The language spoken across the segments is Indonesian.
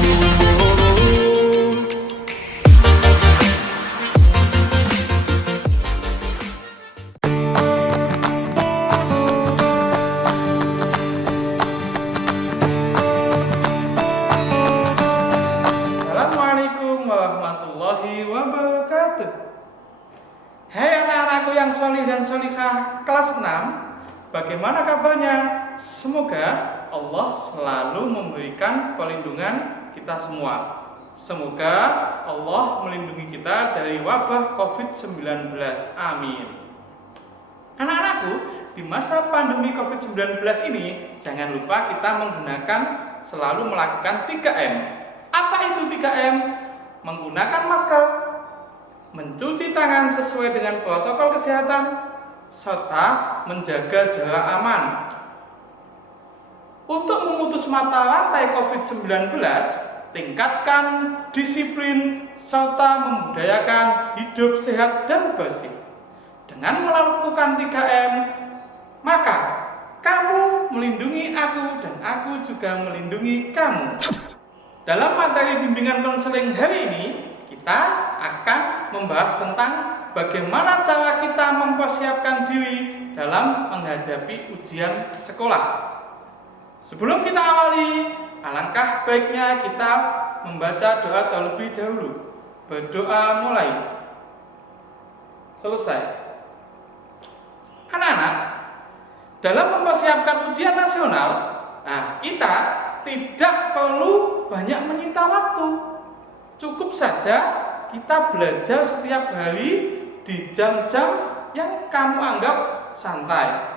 Assalamualaikum warahmatullahi wabarakatuh. Hai anak-anakku yang solih dan solihah kelas 6, bagaimana kabarnya? Semoga Allah selalu memberikan perlindungan kita semua. Semoga Allah melindungi kita dari wabah COVID-19. Amin. Anak-anakku, di masa pandemi COVID-19 ini, jangan lupa kita selalu melakukan 3M. Apa itu 3M? Menggunakan masker, mencuci tangan sesuai dengan protokol kesehatan, serta menjaga jarak aman. Untuk memutus mata rantai COVID-19, tingkatkan disiplin serta membudayakan hidup sehat dan bersih. Dengan melakukan 3M, maka kamu melindungi aku dan aku juga melindungi kamu. Dalam materi bimbingan konseling hari ini, kita akan membahas tentang bagaimana cara kita mempersiapkan diri dalam menghadapi ujian sekolah. Sebelum kita awali, alangkah baiknya kita membaca doa terlebih dahulu. Berdoa mulai. Selesai. Anak-anak, dalam mempersiapkan ujian nasional, kita tidak perlu banyak menyita waktu. Cukup saja kita belajar setiap hari di jam-jam yang kamu anggap santai.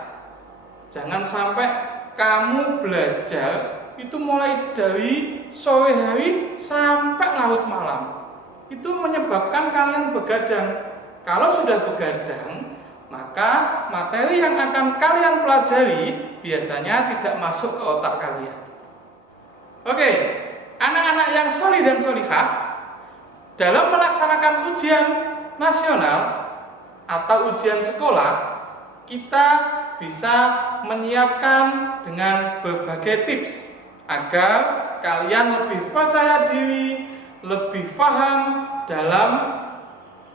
Jangan sampai kamu belajar itu mulai dari sore hari sampai larut malam. Itu menyebabkan kalian begadang. Kalau sudah begadang, maka materi yang akan kalian pelajari biasanya tidak masuk ke otak kalian. Oke, anak-anak yang solih dan solihah, dalam melaksanakan ujian nasional atau ujian sekolah, kita bisa menyiapkan dengan berbagai tips agar kalian lebih percaya diri, lebih paham dalam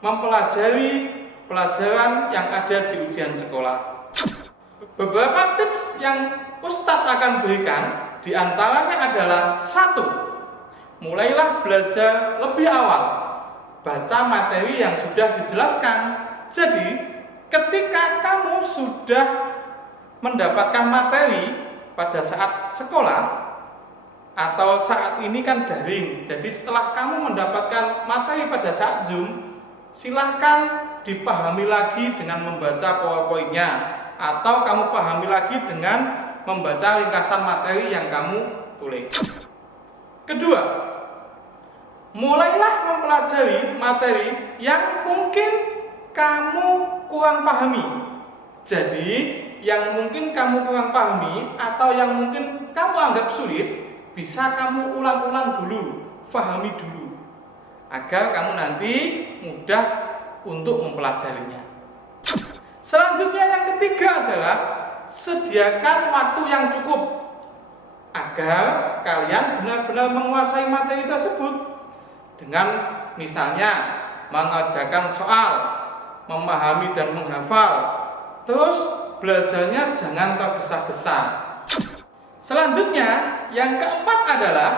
mempelajari pelajaran yang ada di ujian sekolah. Beberapa tips yang Ustadz akan berikan diantaranya adalah 1. Mulailah belajar lebih awal. Baca materi yang sudah dijelaskan. Jadi, ketika kamu sudah mendapatkan materi pada saat sekolah, atau saat ini kan daring, jadi setelah kamu mendapatkan materi pada saat Zoom, silahkan dipahami lagi dengan membaca PowerPoint-nya, atau kamu pahami lagi dengan membaca ringkasan materi yang kamu tulis. Kedua, mulailah mempelajari materi yang mungkin kamu kurang pahami. Jadi, yang mungkin kamu kurang pahami atau yang mungkin kamu anggap sulit, bisa kamu ulang-ulang dulu, pahami dulu, agar kamu nanti mudah untuk mempelajarinya. Selanjutnya yang ketiga adalah sediakan waktu yang cukup agar kalian benar-benar menguasai materi tersebut. Dengan misalnya mengerjakan soal, memahami dan menghafal, terus belajarnya jangan tergesa-gesa. Selanjutnya, yang keempat adalah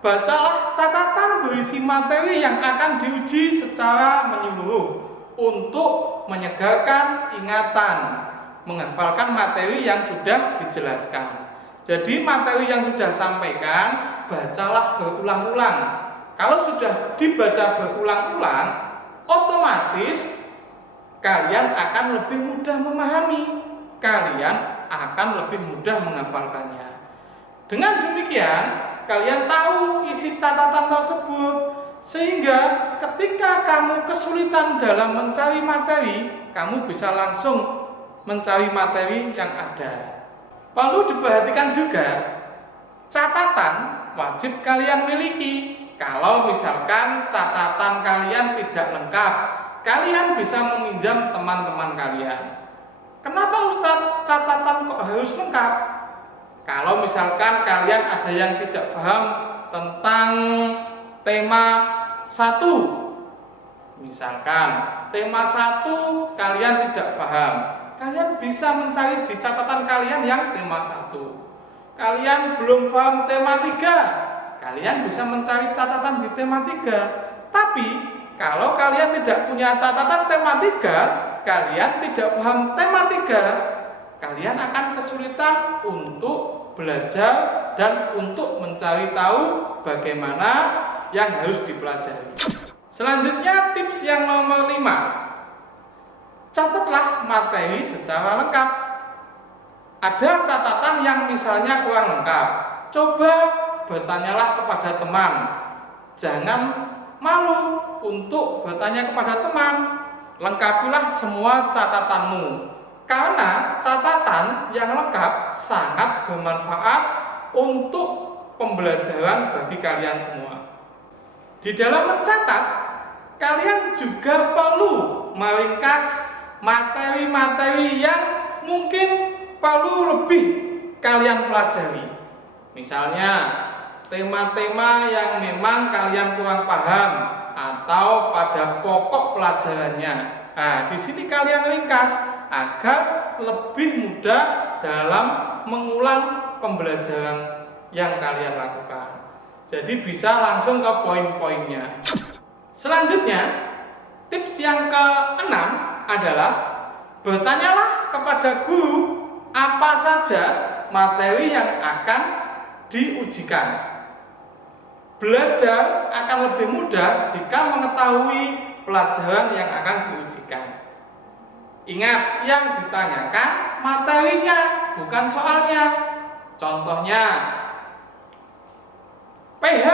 bacalah catatan berisi materi yang akan diuji secara menyeluruh untuk menyegarkan ingatan, menghafalkan materi yang sudah dijelaskan. Jadi materi yang sudah sampaikan, bacalah berulang-ulang. Kalau sudah dibaca berulang-ulang, otomatis kalian akan lebih mudah memahami, kalian akan lebih mudah menghafalkannya. Dengan demikian, kalian tahu isi catatan tersebut, sehingga ketika kamu kesulitan dalam mencari materi, kamu bisa langsung mencari materi yang ada. Perlu diperhatikan juga, catatan wajib kalian miliki. Kalau misalkan catatan kalian tidak lengkap, kalian bisa meminjam teman-teman kalian. Kenapa Ustadz catatan kok harus lengkap? Kalau misalkan kalian ada yang tidak paham tentang tema 1. Misalkan tema 1 kalian tidak paham, kalian bisa mencari di catatan kalian yang tema 1. Kalian belum paham tema 3, kalian bisa mencari catatan di tema 3. Tapi kalau kalian tidak punya catatan tema 3, kalian tidak paham tema 3, kalian akan kesulitan untuk belajar dan untuk mencari tahu bagaimana yang harus dipelajari. Selanjutnya tips yang nomor 5. Catatlah materi secara lengkap. Ada catatan yang misalnya kurang lengkap, coba bertanyalah kepada teman. Jangan malu untuk bertanya kepada teman. Lengkapilah semua catatanmu, karena catatan yang lengkap sangat bermanfaat untuk pembelajaran bagi kalian semua. Di dalam mencatat, kalian juga perlu meringkas materi-materi yang mungkin perlu lebih kalian pelajari. Misalnya, tema-tema yang memang kalian kurang paham atau pada pokok pelajarannya. Nah, di sini kalian ringkas agar lebih mudah dalam mengulang pembelajaran yang kalian lakukan. Jadi bisa langsung ke poin-poinnya. Selanjutnya, tips yang ke-6 adalah bertanyalah kepada guru apa saja materi yang akan diujikan. Belajar akan lebih mudah jika mengetahui pelajaran yang akan diujikan. Ingat, yang ditanyakan materinya, bukan soalnya. Contohnya, PH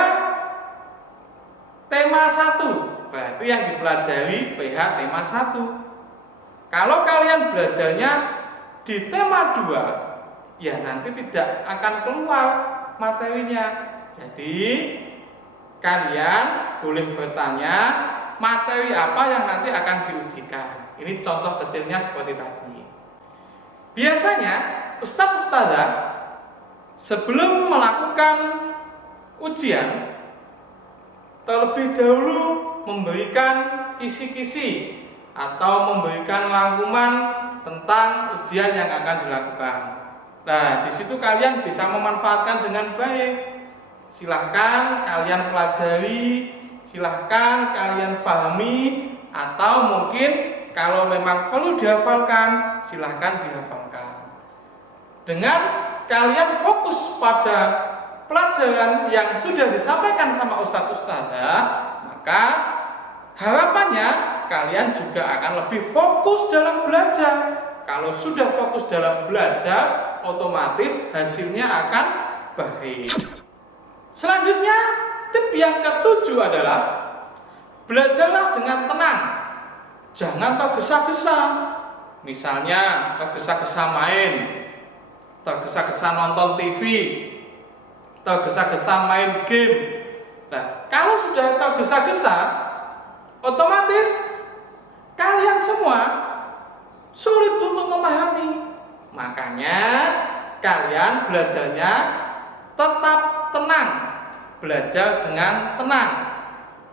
tema 1, berarti yang dipelajari PH tema 1. Kalau kalian belajarnya di tema 2, ya nanti tidak akan keluar materinya. Jadi kalian boleh bertanya materi apa yang nanti akan diujikan. Ini contoh kecilnya seperti tadi. Biasanya ustadz-ustadzah sebelum melakukan ujian terlebih dahulu memberikan kisi-kisi atau memberikan rangkuman tentang ujian yang akan dilakukan. Nah, di situ kalian bisa memanfaatkan dengan baik. Silahkan kalian pelajari, silahkan kalian pahami, atau mungkin kalau memang perlu dihafalkan, silahkan dihafalkan. Dengan kalian fokus pada pelajaran yang sudah disampaikan sama ustadz-ustadzah, maka harapannya kalian juga akan lebih fokus dalam belajar. Kalau sudah fokus dalam belajar, otomatis hasilnya akan baik. Selanjutnya, tip yang ke-7 adalah belajarlah dengan tenang. Jangan tergesa-gesa. Misalnya tergesa-gesa main, tergesa-gesa nonton TV, tergesa-gesa main game. Nah, kalau sudah tergesa-gesa, otomatis kalian semua sulit untuk memahami. Makanya kalian belajarnya tetap tenang, belajar dengan tenang.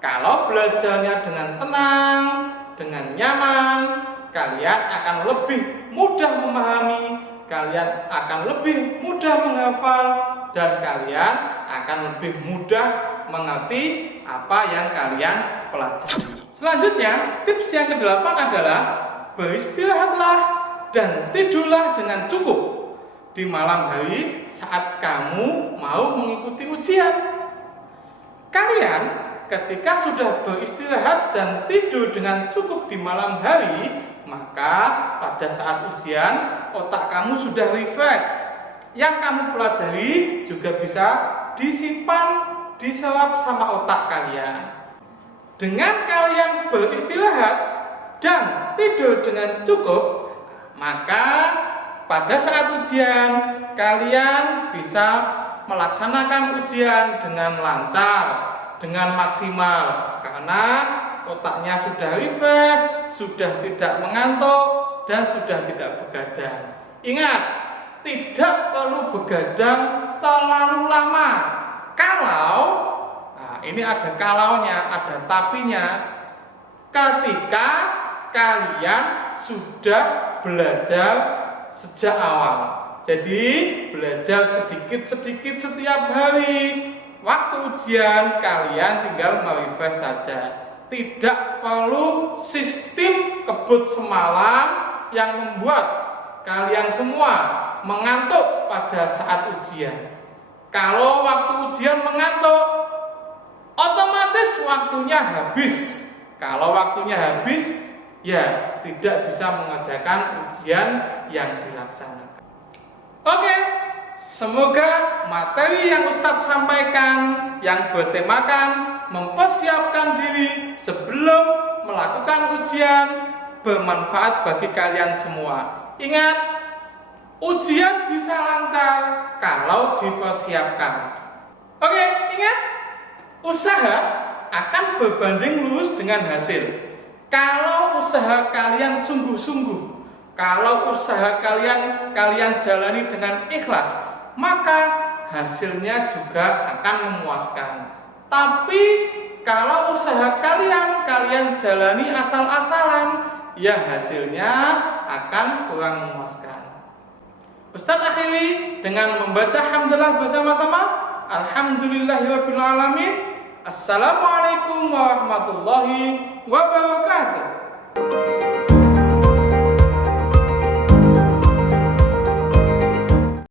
Kalau belajarnya dengan tenang, dengan nyaman, kalian akan lebih mudah memahami, kalian akan lebih mudah menghafal, dan kalian akan lebih mudah mengerti apa yang kalian pelajari. Selanjutnya, tips yang ke-8 adalah beristirahatlah dan tidurlah dengan cukup di malam hari saat kamu mau mengikuti ujian. Kalian ketika sudah beristirahat dan tidur dengan cukup di malam hari, maka pada saat ujian otak kamu sudah refresh. Yang kamu pelajari juga bisa disimpan, diserap sama otak kalian. Dengan kalian beristirahat dan tidur dengan cukup, maka pada saat ujian kalian bisa melaksanakan ujian dengan lancar, dengan maksimal, karena otaknya sudah refresh, sudah tidak mengantuk, dan sudah tidak begadang. Ingat, tidak perlu begadang terlalu lama. Kalau ini ada kalaunya, ada tapinya. Ketika kalian sudah belajar sejak awal. Jadi belajar sedikit-sedikit setiap hari. Waktu ujian kalian tinggal merefresh saja. Tidak perlu sistem kebut semalam yang membuat kalian semua mengantuk pada saat ujian. Kalau waktu ujian mengantuk, otomatis waktunya habis. Kalau waktunya habis, ya tidak bisa mengerjakan ujian yang dilaksanakan. Oke, semoga materi yang Ustadz sampaikan yang bertemakan mempersiapkan diri sebelum melakukan ujian bermanfaat bagi kalian semua. Ingat, ujian bisa lancar kalau dipersiapkan. Oke, ingat, usaha akan berbanding lurus dengan hasil. Kalau usaha kalian sungguh-sungguh, kalau usaha kalian jalani dengan ikhlas, maka hasilnya juga akan memuaskan. Tapi kalau usaha kalian jalani asal-asalan, ya hasilnya akan kurang memuaskan. Ustadz akhiri dengan membaca hamdalah bersama-sama. Alhamdulillahirabbil alamin. Assalamualaikum warahmatullahi wabarakatuh.